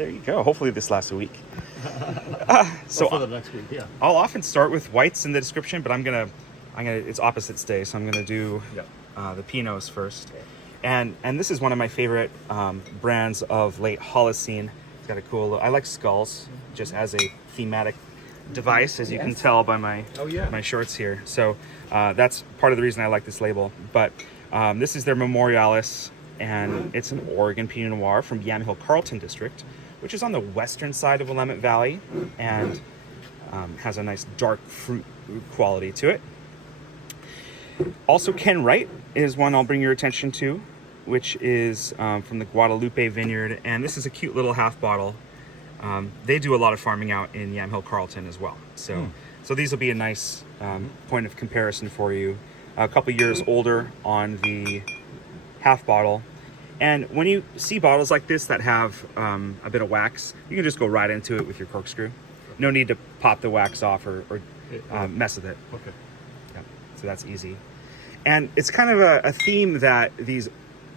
There you go. Hopefully this lasts a week. So for the next week, yeah. I'll often start with whites in the description, but I'm gonna. It's opposites day, so I'm gonna do the Pinots first. And this is one of my favorite brands of late Holocene. It's got a cool look. I like skulls just as a thematic device, as you can tell by my my shorts here. So that's part of the reason I like this label. But this is their Memorialis, and it's an Oregon Pinot Noir from Yamhill-Carlton district, which is on the western side of Willamette Valley, and has a nice dark fruit quality to it. Also, Ken Wright is one I'll bring your attention to, which is from the Guadalupe vineyard, and this is a cute little half bottle. They do a lot of farming out in Yamhill-Carlton as well, so these will be a nice point of comparison for you. A couple years older on the half bottle, and when you see bottles like this that have a bit of wax, you can just go right into it with your corkscrew. No need to pop the wax off or mess with it. Okay. Yeah, so that's easy. And it's kind of a theme that these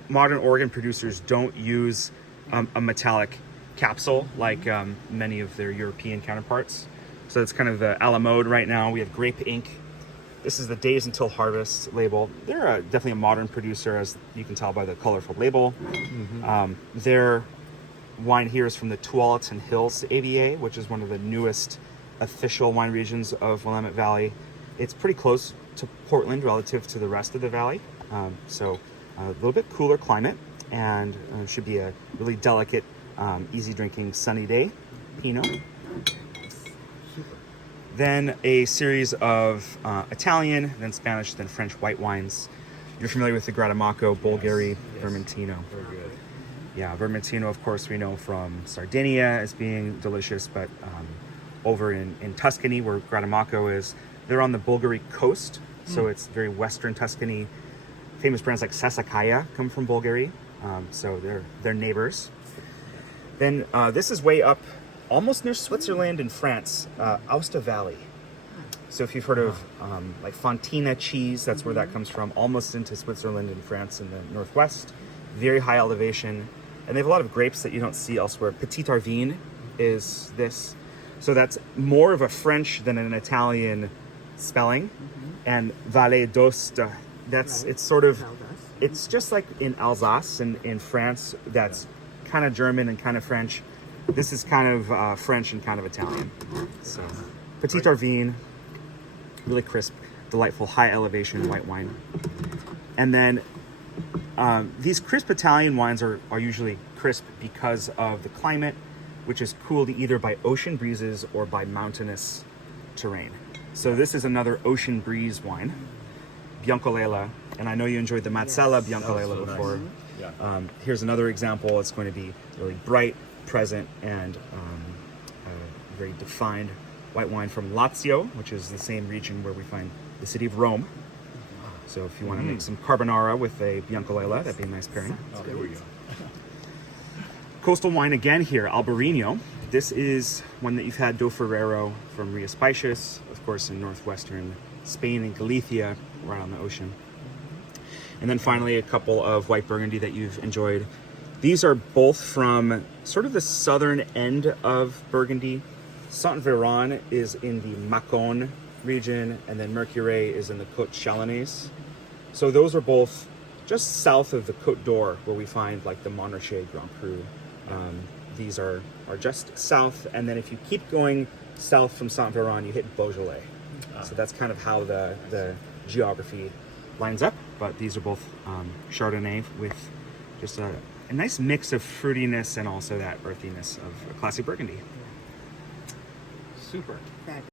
modern Oregon producers don't use a metallic capsule like many of their European counterparts. So it's kind of the a la mode right now. We have grape ink. This is the Days Until Harvest label. They're definitely a modern producer, as you can tell by the colorful label. Their wine here is from the Tualatin Hills AVA, which is one of the newest official wine regions of Willamette Valley. It's pretty close to Portland relative to the rest of the valley. So a little bit cooler climate, and should be a really delicate, easy drinking sunny day Pinot. Then a series of Italian, then Spanish, then French white wines. You're familiar with the Grattamacco, Bolgheri, Vermentino. Very good. Yeah, Vermentino, of course, we know from Sardinia as being delicious, but over in Tuscany, where Grattamacco is, they're on the Bolgheri coast, so it's very western Tuscany. Famous brands like Sassicaia come from Bolgheri, so they're neighbors. Then this is way up, almost near Switzerland in France, Aosta Valley. So if you've heard of like Fontina cheese, that's where that comes from, almost into Switzerland and France in the northwest. Very high elevation, and they have a lot of grapes that you don't see elsewhere. Petite Arvine is this. So that's more of a French than an Italian spelling. And Valle d'Aosta, it's sort of, it's just like in Alsace and in France, that's kind of German and kind of French. This is kind of French and kind of Italian. So Petite Arvine, really crisp, delightful, high elevation white wine. And then these crisp Italian wines are usually crisp because of the climate, which is cooled either by ocean breezes or by mountainous terrain. So this is another ocean breeze wine, Biancolella, and I know you enjoyed the Mazzella Biancolella before. Nice. Yeah. Here's another example. It's going to be really bright, present, and a very defined white wine from Lazio, which is the same region where we find the city of Rome. So if you want to make some carbonara with a Biancolella, that'd be a nice pairing. Oh, there we go. Coastal wine again here, Albariño. This is one that you've had, do Ferreiro from Rías, Baixas, of course in northwestern Spain and Galicia, right on the ocean. And then finally a couple of white Burgundy that you've enjoyed. These are both from sort of the southern end of Burgundy. Saint-Véran is in the Mâcon region, and then Mercurey is in the Côte Chalonnaise. So those are both just south of the Côte d'Or, where we find like the Montrachet Grand Cru. These are just south, and then if you keep going south from Saint-Véran, you hit Beaujolais. So that's kind of how the geography lines up, but these are both Chardonnay with just a nice mix of fruitiness and also that earthiness of a classic Burgundy. Super.